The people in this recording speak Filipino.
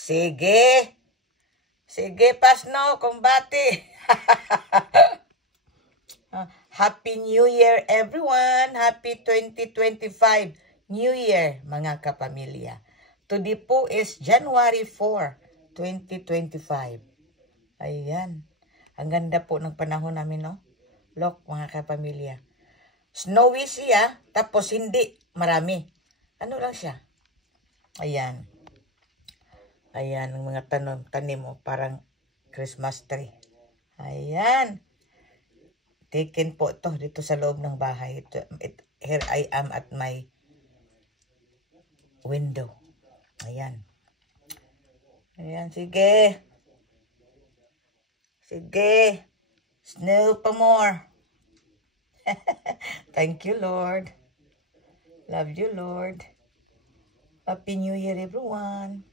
Sige. Sige, Pasno, kumbati. Happy New Year, everyone. Happy 2025 New Year, mga kapamilya. Today po is January 4, 2025. Ayan. Ang ganda po ng panahon namin, no? Look, mga kapamilya. Snowy siya, tapos hindi marami. Ano lang siya? Ayan. Ayan, ang mga tanim mo, parang Christmas tree. Ayan. Taken po ito dito sa loob ng bahay. Here I am at my window. Ayan. Ayan, sige. Sige. Snow pa more. Thank you, Lord. Love you, Lord. Happy New Year, everyone.